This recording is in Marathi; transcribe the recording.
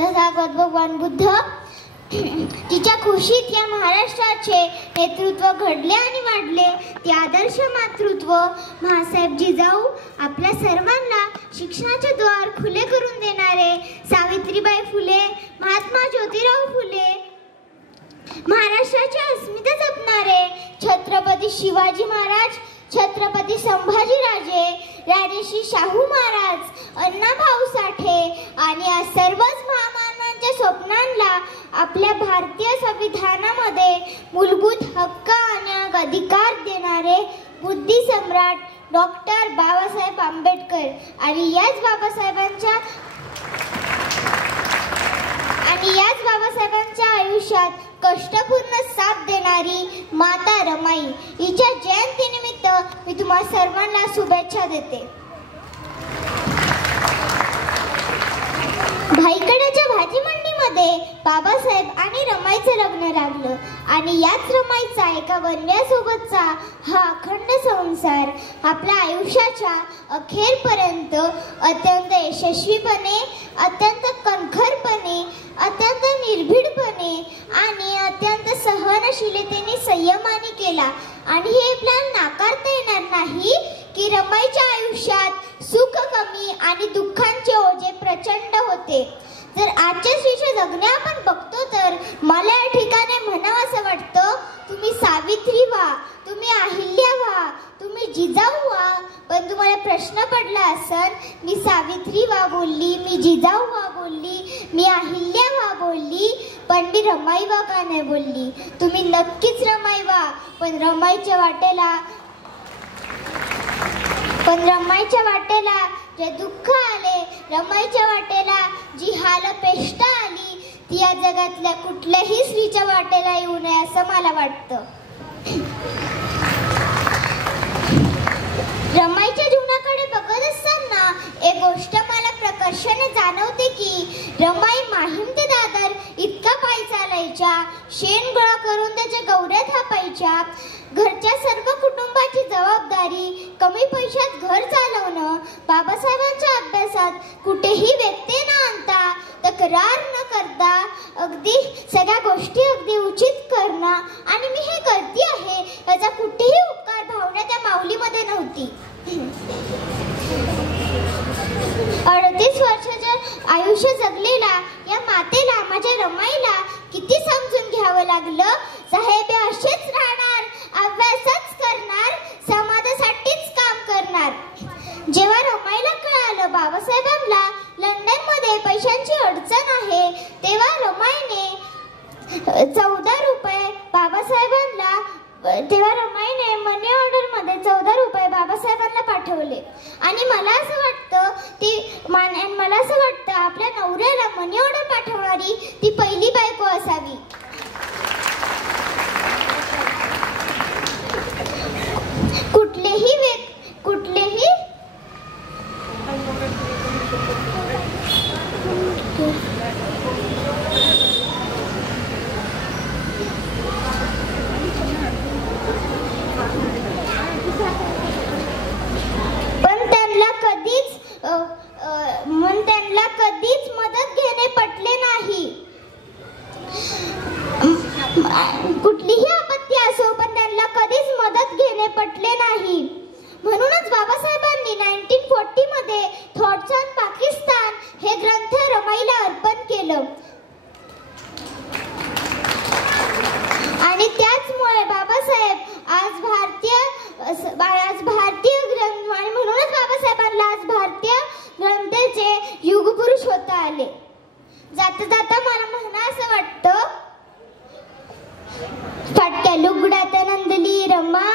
तथागत भगवान बुद्ध तिच्या खुशीत या महाराष्ट्राचे नेतृत्व घडले आणि वाढले. ते आदर्श मातृत्व महासाहेब जिजाऊ आपल्या सर्वांना शिक्षणाचे द्वार खुले करून देणारे, सावित्रीबाई फुले, महात्मा ज्योतिराव फुले, महाराष्ट्राची अस्मिता जपणारे छत्रपती शिवाजी महाराज, छत्रपती संभाजीराजे, राजर्षी शाहू महाराज, अण्णाभाऊ साठे आणि या सर्वच महामानवांच्या स्वप्नांना आपल्या भारतीय संविधानामध्ये मूलभूत हक्क आणि अधिकार देणारे बुद्धी सम्राट डॉक्टर बाबासाहेब आंबेडकर आणि याच बाबासाहेबांच्या आयुष्यात कष्टपूर्ण साथ देणारी माता रमाई हिच्या जयंतीनिमित्त मी तुम्हा सर्वांना शुभेच्छा देते. भाईकड्याच्या भाजी मंडीमध्ये बाबासाहेब आणि रमाईचं लग्न लागलं आणि याच रमाईचा एका वन्यासोबतचा हा अखंड संसार आपल्या आयुष्याच्या अखेरपर्यंत अत्यंत यशस्वीपणे, अत्यंत कणखरपणे, अत्यंत निर्भीडपणे आणि अत्यंत सहनशीलतेने संयमाने केला. आणि हे आपल्याला नाकारता येणार नाही की रमाईच्या आयुष्यात सुख कमी आणि दुःखांचे ओझे प्रचंड होते. जर आजच्या स्त्रीचे जगणे आपण बघतो तर मला या ठिकाणी म्हणावं असं वाटतं, तुम्ही सावित्री व्हा, तुम्ही अहिल्या व्हा, तुम्ही जिजाऊ व्हा. पण तुम्हाला प्रश्न पडला असेल, मी सावित्री व्हा बोलली, मी जिजाऊ व्हा बोलली, मी अहिल्या व्हा बोलली, पण मी रमाई व्हा का नाही बोलली. तुम्ही नक्कीच रमाई व्हा. पण रमाईच्या वाटेला जे दुःख आले, रमाईच्या वाटेला जी हालपेष्टा आली, ती या जगातल्या कुठल्याही स्त्रीच्या वाटेला येऊ नये असं मला वाटतं. रमाईच्या जीवनाकडे बघत असताना एक गोष्ट मला प्रकर्षाने जाणवते की रमाई माहीम ते दादर इतका पायी चालायच्या, शेण गोळा करून त्याच्या गौऱ्या थापायच्या, घरच्या सर्व कुटुंबाची जबाबदारी, कमी पैशात घर चालवणं, बाबासाहेबांच्या अभ्यासात कुठेही व्यत्यय न आणता, तक्रार न करता अगदी सगळ्या गोष्टी अगदी उचित करणं आणि मी हे करते आहे याचा कुठेही उपकार भावना त्या माऊलीमध्ये नव्हती. 38 वर्षाच्या आयुष्य जगलेला या मातेला, माझ्या रमाईला किती समजून घ्यावं लागलं. साहेब असेच राहणार, अभ्यासच करणार, समाजासाठीच काम करणार. जेव्हा रमाईला कळालं बाबासाहेबांना लंडनमध्ये पैशांची अडचण आहे, तेव्हा रमाईने 14 रुपये मनी ऑर्डर मध्ये 14 रुपये बाबासाहेबांना पाठवले. आणि मला असं वाटतं आपल्या नवऱ्याला मनी ऑर्डर पाठवणारी ती पहिली बायको असावी. त्यांना कधीच मदत घेणे पटले नाही. कुठलीही आपत्ती असो पण त्यांना कधीच मदत घेणे पटले नाही. म्हणूनच बाबासाहेबांनी 1940 मध्ये थॉट्स ऑन पाकिस्तान हे ग्रंथ रमाईला अर्पण केलं. आणि त्याचमुळे बाबासाहेब आज भारतीय ग्रंथ आणि म्हणूनच बाबासाहेबांना आज भारतीय ग्रंथाचे युगपुरुष होता आले. जाता जाता मला म्हणा असं वाटतं, फाटक्या लुगड्यात नंदली रमा